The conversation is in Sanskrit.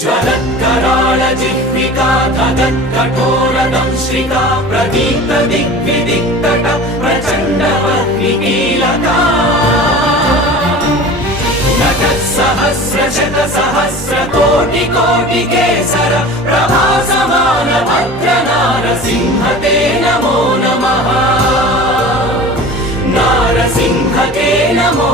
ज्वलत्कराळ जिह्विका धगत्कठोरदंश्रिका प्रदीप्त दिग्विदिक्तट प्रचण्डवह्निकीलका सहस्रशतसहस्रकोटिकोटिकेसर प्रभासमान भद्रनारसिंह ते नमो नमः। नारसिंह ते नमो